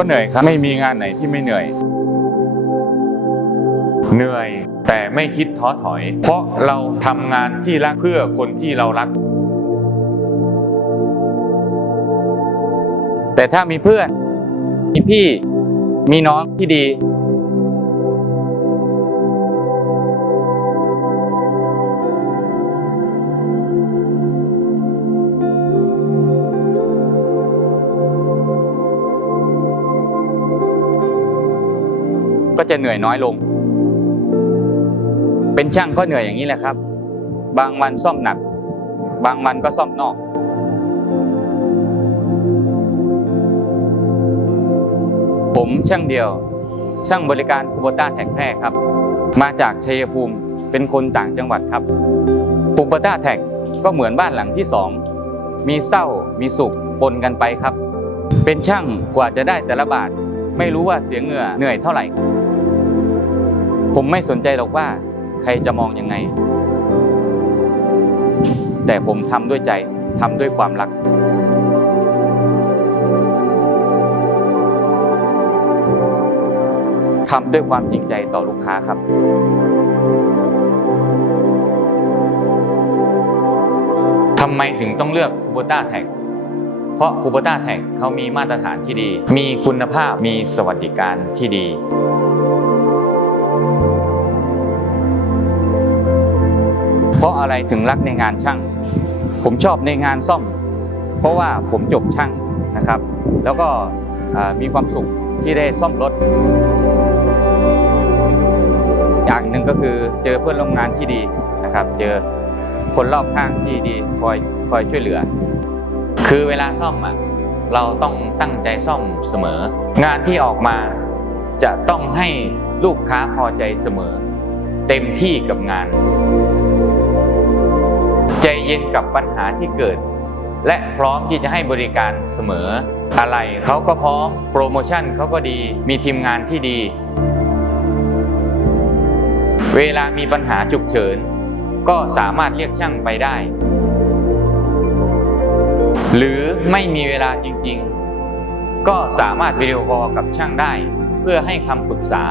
ก็เหนื่อยครับไม่มีงานไหนที่ไม่เหนื่อย เหนื่อยแต่ไม่คิดท้อถอย เพราะเราทำงานที่รักเพื่อคนที่เรารัก แต่ถ้ามีเพื่อน มีพี่มีน้องที่ดี ก็จะเหนื่อยน้อยลง เป็นช่างก็เหนื่อยอย่างนี้แหละครับ บางวันซ่อมหนัก บางวันก็ซ่อมนอก ผมช่างเดียว ช่างบริการคูโบต้าแท็กแพร่ครับ มาจากชัยภูมิเป็นคนต่างจังหวัดครับคูโบต้าแท็กก็เหมือนบ้านหลังที่สองมีเศร้ามีสุขปนกันไปครับ เป็นช่างกว่าจะได้แต่ละบาท ไม่รู้ว่าเสียเหงื่อเหนื่อยเท่าไหร่ ผมไม่สนใจหรอกว่าใครจะมองยังไง แต่ผมทำด้วยใจทำด้วยความรัก ทำด้วยความจริงใจต่อลูกค้าครับ ทำไมถึงต้องเลือกคูโบต้าแท็กเพราะคูโบต้าแท็กเขามีมาตรฐานที่ดี มีคุณภาพ มีสวัสดิการที่ดี อะไรถึงรักในงานช่าง ผมชอบในงานซ่อม เพราะว่าผมจบช่างนะครับ แล้วก็มีความสุขที่ได้ซ่อมรถ อย่างหนึ่งก็คือเจอเพื่อนร่วมงานที่ดีนะครับ เจอคนรอบข้างที่ดีคอยคอยช่วยเหลือ คือเวลาซ่อมอะเราต้องตั้งใจซ่อมเสมอ งานที่ออกมาจะต้องให้ลูกค้าพอใจเสมอ เต็มที่กับงาน ใจเย็นกับปัญหาที่เกิด และพร้อมที่จะให้บริการเสมอ อะไรเขาก็พร้อม โปรโมชั่นเขาก็ดี มีทีมงานที่ดี เวลามีปัญหาฉุกเฉิน ก็สามารถเรียกช่างไปได้ หรือไม่มีเวลาจริงๆ ก็สามารถวิดีโอคอลกับช่างได้ เพื่อให้คำปรึกษา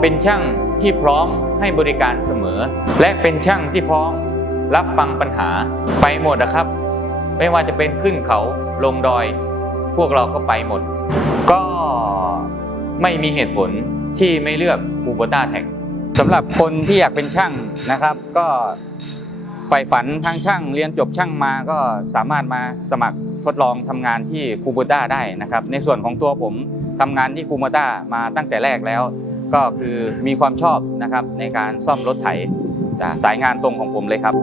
เป็นช่างที่พร้อม ให้บริการเสมอ และเป็นช่างที่พร้อมรับฟังปัญหาไปหมดนะครับ ไม่ว่าจะเป็นขึ้นเขาลงดอย พวกเราก็ไปหมด ก็ไม่มีเหตุผลที่ไม่เลือกคูโบต้าแท็กสำหรับคนที่อยากเป็นช่างนะครับ ก็ใฝ่ฝันทางช่างเรียนจบช่างมาก็สามารถมาสมัครทดลองทำงานที่คูโบต้าได้นะครับ ในส่วนของตัวผมทำงานที่คูโบต้ามาตั้งแต่แรกแล้ว ก็คือมีความชอบนะครับในการซ่อมรถไถจากสายงานตรงของผมเลยครับ